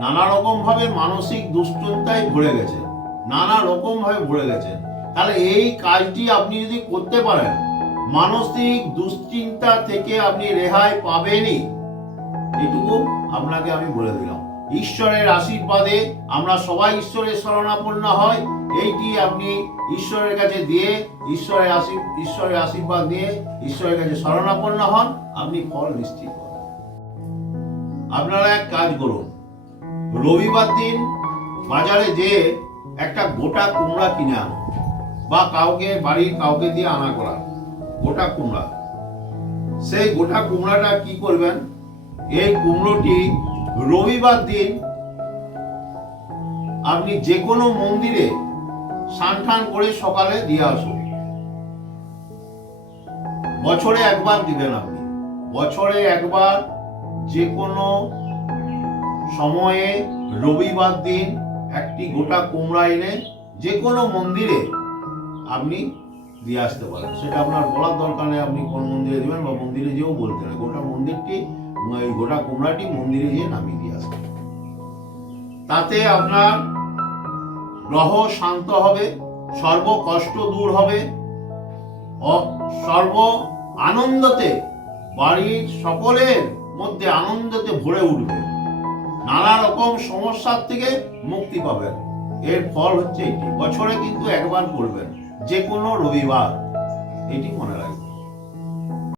নানা রকম ভাবে মানসিক দুশ্চিন্তায় ভরে গেছেন, নানা রকম ভাবে ভরে গেছেন। তাহলে এই কাজটি আপনি যদি করতে পারেন, মানসিক দুশ্চিন্তা থেকে আপনি রেহাই পাবেনই, এটুকু আপনাকে আমি বলে দিলাম। ঈশ্বরের আশীর্বাদে আমরা সবাই ঈশ্বরের শরণাপন্ন হয়। এইটি আপনি ঈশ্বরের কাছে দিয়ে ঈশ্বরের আশীর্বাদ নিয়ে ঈশ্বরের কাছে শরণাপন্ন হন, আপনি ফল নিশ্চিত পাবেন। আপনারা এক কাজ করুন, রবিবার দিন বাজারে যেয়ে একটা গোটা কুমড়া কিনে আনুন, বা বাড়ির কাউকে দিয়ে আনা করা গোটা কুমড়া। সেই গোটা কুমড়াটা কি করবেন, এই কুমড়োটি রবিবার দিন আপনি যে কোনো মন্দিরে স্নান টান করে সকালে দিয়ে আসুন। বছরে একবার দিবেন আপনি, বছরে একবার যে কোনো সময়ে রবিবার দিন একটি গোটা কুমড়া এনে যে কোনো মন্দিরে আপনি দিয়ে আসতে পারেন। সেটা আপনার বলার দরকার নেই আপনি কোন মন্দিরে দিবেন, বা মন্দিরে যেও বলতে না, গোটা মন্দিরটি এই গোটা কুমড়াটি মন্দিরে গিয়ে নামিয়ে দিয়ে আসবেন। তাতে আপনার গ্রহ শান্ত হবে, সর্ব কষ্ট দূর হবে, সর্ব আনন্দতে বাড়ির সকলের মধ্যে আনন্দতে ভরে উঠবে, নানা রকম সমস্যার থেকে মুক্তি পাবেন। এর ফল হচ্ছে এটি, বছরে কিন্তু একবার করবেন, যে কোনো রবিবার, এটি মনে রাখবেন।